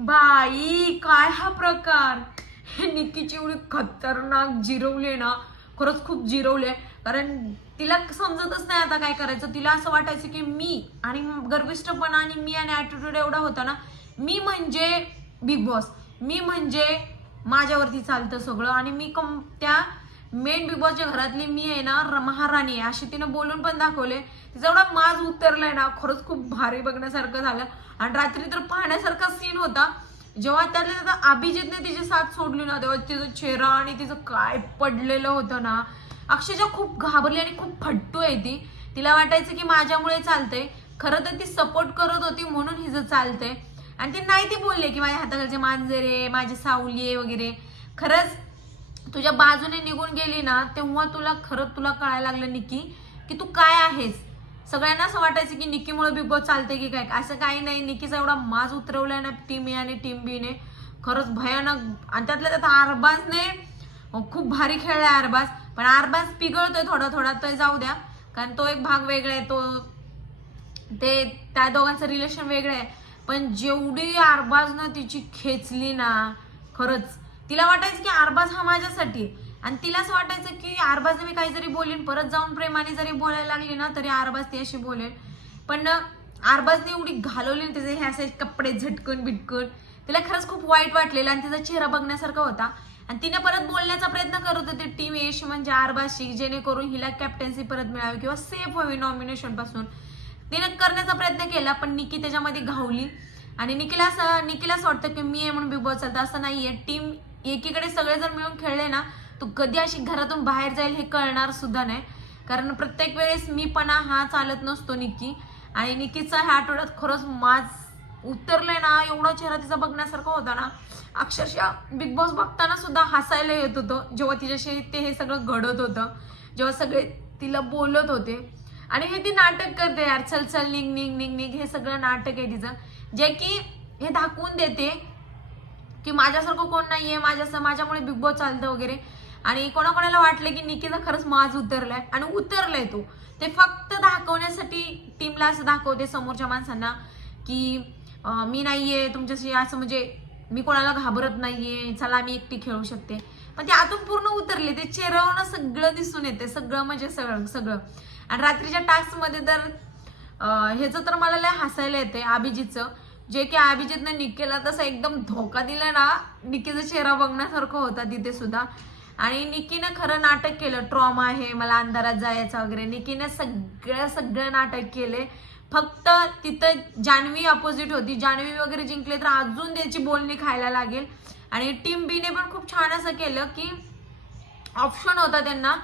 बाई काय हा प्रकार? हे निकीची एवढी खतरनाक जिरवले ना खरंच खूप जिरवले कारण तिला समजतच नाही आता काय करायचं. तिला असं वाटायचं की मी आणि गर्विष्ठपणा आणि मी आणि ॲटिट्यूड एवढा होता ना मी म्हणजे बिग बॉस मी म्हणजे माझ्यावरती चालतं सगळं आणि मी कम त्या मेन बिग बॉसच्या घरातली मी आहे ना महाराणी आहे. अशी तिनं बोलून पण दाखवले. तिचा एवढा माज उतरलाय ना खरंच खूप भारी बघण्यासारखं झालं. आणि रात्री तर पाहण्यासारखा सीन होता. जेव्हा त्यातले त्याचा अभिजितने तिची साथ सोडली ना तेव्हा तिचा चेहरा आणि तिचं काय पडलेलं होतं ना अक्षरशः खूप घाबरली आणि खूप फट्टू आहे ती. तिला वाटायचं की माझ्यामुळे चालतंय. खरं तर ती सपोर्ट करत होती म्हणून हिचं चालतंय. आणि ते नाही ती बोलले की माझ्या हाताखालचे मांजरे माझे सावली आहे वगैरे. खरंच तुझ्या बाजूने निघून गेली ना तेव्हा तुला खरं तुला कळायला लागलं निकी की तू काय आहेस? सगळ्यांना असं वाटायचं की निकीमुळे बिग बॉस चालते की काय? असं काही नाही. निकीचा एवढा माज उतरवलाय ना टीम ए आणि टीम बीने खरंच भयानक. आणि त्यातल्या त्यात आरबाजने खूप भारी खेळलाय आरबाज पण आरबाज पिघळतोय थोडा थोडा तो जाऊ द्या. कारण तो एक भाग वेगळा आहे. तो ते त्या दोघांचं रिलेशन वेगळं आहे. पण जेवढी आरबाजनं तिची खेचली ना खरंच तिला वाटायचं की आरबाज हा माझ्यासाठी. आहे. आणि तिला असं वाटायचं की आरबाजने मी काही जरी बोलीन परत जाऊन प्रेमाने जरी बोलायला लागली ना तरी आरबाज ती अशी बोलेल. पण आरबाजने एवढी घालवली त्याचे तिचे हे असे कपडे झटकून बिटकून. तिला खरंच खूप वाईट वाटलेलं आणि तिचा चेहरा बघण्यासारखा होता. आणि तिने परत बोलण्याचा प्रयत्न करत होती टीम यश म्हणजे आरबाजशी जेणेकरून हिला कॅप्टन्सी परत मिळावी किंवा सेफ व्हावी नॉमिनेशनपासून. तिने करण्याचा प्रयत्न केला पण निकी त्याच्यामध्ये घावली. आणि निकीला असं निकीला असं वाटतं की मी आहे म्हणून बिग बॉस चालतं असं नाहीये. टीम एकीकडे सगळे जर मिळून खेळले ना तू कधी अशी घरातून बाहेर जाईल हे कळणार सुद्धा नाही. कारण प्रत्येक वेळेस मीपणा हा चालत नसतो निकी आणि निकीचा ह्या आठवड्यात खरंच माज उतरलाय ना एवढा चेहरा तिचा बघण्यासारखा होता ना. अक्षरशः बिग बॉस बघताना सुद्धा हसायला येत होतं. जेव्हा तिच्याशी ते हे सगळं घडत होतं जेव्हा सगळे तिला बोलत होते. आणि हे ती नाटक करते यार चल चल निघ निघ निघ निघ हे सगळं नाटक आहे तिचं. जे की हे दाखवून देते की माझ्यासारखं कोण नाहीये माझ्या माझ्यामुळे बिग बॉस चालतं वगैरे. आणि कोणाकोणाला वाटलं की निकीचा खरंच माज उतरलाय आणि उतरलाय तो. ते फक्त दाखवण्यासाठी टीमला असं दाखवते समोरच्या माणसांना की मी नाहीये तुमच्याशी असं म्हणजे मी कोणाला घाबरत नाहीये चला मी एकटी खेळू शकते. पण ते आतून पूर्ण उतरले ते चेहऱ्यावरनं सगळं दिसून येते सगळं म्हणजे सगळं सगळं. आणि रात्रीच्या टास्कमध्ये तर ह्याचं तर मला लय हसायला येते अभिजितचं. जे की अभिजितने निकेला तसा एकदम धोका दिला ना निक्कीचा चेहरा बघण्यासारखं होता तिथे सुद्धा. आणि निकीनं खरं नाटक केलं ट्रॉमा आहे मला अंधारात जायचं वगैरे. निकीनं सगळं सगळं नाटक केले. फक्त तिथं जान्हवी अपोजिट होती. जान्हवी वगैरे जिंकले तर अजून त्याची बोलणी खायला लागेल. आणि टीम बीने पण खूप छान असं केलं की ऑप्शन होता त्यांना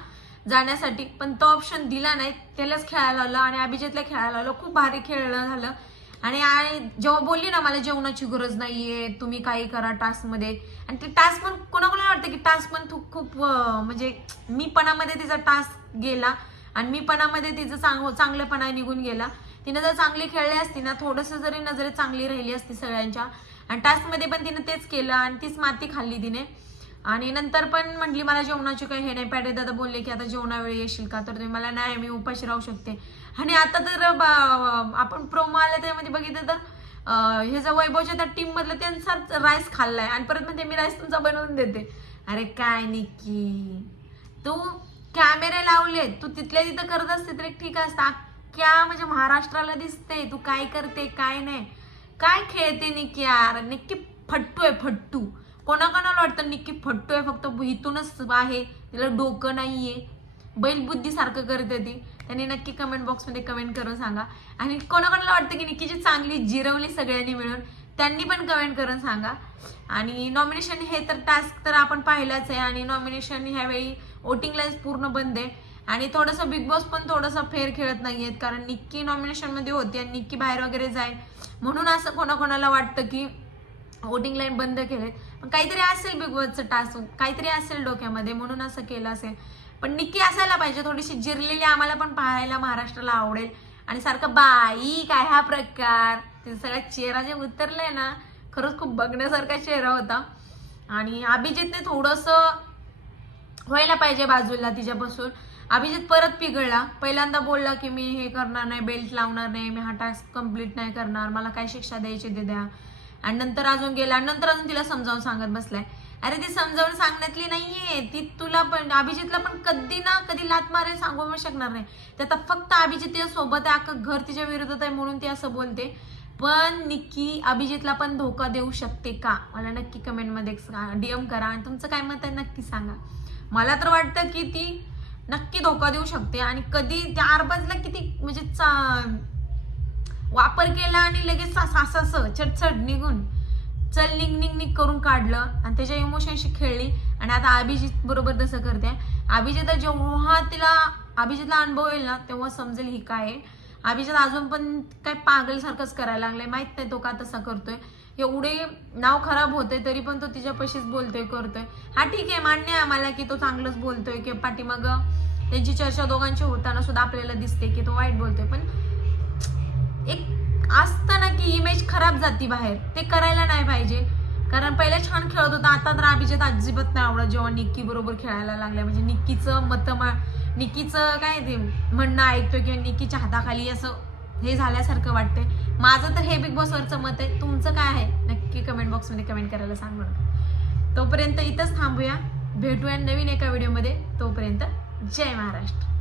जाण्यासाठी. पण तो ऑप्शन दिला नाही. त्यालाच खेळायला आलं आणि अभिजितला खेळायला आलं खूप भारी खेळलं झालं. आणि जेव्हा बोलली ना मला जेवणाची गरज नाहीये तुम्ही काही करा टास्कमध्ये आणि ते टास्क पण कोणाकोणाला वाटतं की टास्क पण खूप खूप म्हणजे मीपणामध्ये तिचा टास्क गेला आणि मीपणामध्ये तिचं चांग चांगलेपणा निघून गेला. तिनं जर चांगली खेळली असती ना थोडंसं जरी नजरेत चांगली राहिली असती सगळ्यांच्या आणि टास्कमध्ये पण तिनं तेच केलं आणि तीच माती खाल्ली तिने. आणि नंतर पण म्हटली मला जेवणाची काही हे नाही. पॅडे दादा बोलले की आता जेवणावेळी येशील का? तर तुम्ही मला नाही मी उपाशी राहू शकते. आणि आता तर बा- आपण प्रोमो आला त्यामध्ये बघितलं तर हे जर वैभवच्या त्या टीम मधलं त्यांचाच राईस खाल्लाय. आणि परत म्हणते मी राईस तुमचा बनवून देते. अरे काय निकी. तू कॅमेरे लावले तू तिथल्या तिथं करत असते तर एक ठीक असतं. अख्ख्या म्हणजे महाराष्ट्राला दिसते. तू काय करते काय नाही. काय खेळते निकी यार? निक्की फट्टू आहे फट्टू. कोणाकोणाला वाटतं निक्की फटतोय आहे फक्त इथूनच आहे तिला डोकं नाहीये. बैलबुद्धी सारखं करते ती. त्यांनी नक्की कमेंट बॉक्समध्ये कमेंट करून सांगा. आणि कोणाकोणाला वाटतं की निक्कीची चांगली जिरवली सगळ्यांनी मिळून त्यांनी पण कमेंट करून सांगा. आणि नॉमिनेशन हे तर टास्क तर आपण पाहिलाच आहे. आणि नॉमिनेशन ह्यावेळी वोटिंग लाईन्स पूर्ण बंद आहे. आणि थोडंसं बिग बॉस पण थोडंसं फेर खेळत नाही आहेत कारण निक्की नॉमिनेशनमध्ये होती आणि निक्की बाहेर वगैरे जाईल म्हणून असं कोणाकोणाला वाटतं की वोटिंग लाईन बंद केलेत. काहीतरी असेल बिग बॉसचं टास्क काहीतरी असेल डोक्यामध्ये म्हणून असं केलं असेल. पण निक्की असायला पाहिजे थोडीशी जिरलेली आम्हाला पण पाहायला महाराष्ट्राला आवडेल. आणि सारखं बाई काय हा प्रकार? ते सगळा चेहरा जे उतरलाय ना खरंच खूप बघण्यासारखा चेहरा होता. आणि अभिजितने थोडंसं व्हायला पाहिजे बाजूला तिच्यापासून. अभिजित परत पिघळला. पहिल्यांदा बोलला की मी हे करणार नाही बेल्ट लावणार नाही मी हा टास्क कंप्लीट नाही करणार मला काय शिक्षा द्यायची ते द्या. आणि नंतर अजून गेला आणि नंतर अजून तिला समजावून सांगत बसलाय. अरे ती समजावून सांगण्यातली नाहीये. ती तुला पण अभिजितला पण कधी ना कधी लात मारेल सांगू पण शकणार नाही. ते आता फक्त अभिजित तिच्या सोबत आहे अख्खं घर तिच्या विरोधात आहे म्हणून ती असं बोलते. पण निक्की अभिजितला पण धोका देऊ शकते का? मला नक्की कमेंटमध्ये डीएम करा आणि तुमचं काय मत आहे नक्की सांगा. मला तर वाटतं की ती नक्की धोका देऊ शकते आणि कधी त्या अरबाजला किती म्हणजे चा- वापर केला आणि लगेच सासास चटचट निघून चल निघ निघ निघ करून काढलं. आणि त्याच्या इमोशनशी खेळली. आणि आता अभिजित बरोबर तसं करते. अभिजित जेव्हा तिला अभिजितला अनुभव येईल ना तेव्हा समजेल ही काय आहे. अभिजित अजून पण काय पागलसारखंच करायला लागलाय. माहीत नाही तो का तसा करतोय. एवढे नाव खराब होते तरी पण तो तिच्यापाशीच बोलतोय करतोय. हा ठीक आहे. मान्य आहे आम्हाला की तो चांगलंच बोलतोय की पाठीमाग त्यांची चर्चा दोघांची होताना सुद्धा आपल्याला दिसते की तो वाईट बोलतोय. पण असताना असतं ना की इमेज खराब जाती बाहेर. ते करायला नाही पाहिजे. कारण पहिले छान खेळत होता आता तर अभिजित अजिबात नाही आवडत. जेव्हा निक्की बरोबर खेळायला लागल्या म्हणजे निक्कीचं मत निक्कीचं काय ते म्हणणं ऐकतो किंवा निक्कीच्या हाताखाली असं हे झाल्यासारखं वाटतंय. माझं तर हे बिग बॉसवरचं मत आहे. तुमचं काय आहे? नक्की कमेंट बॉक्समध्ये कमेंट करायला सांगू नका तोपर्यंत इथंच थांबूया. भेटूया नवीन एका व्हिडिओमध्ये तोपर्यंत जय महाराष्ट्र.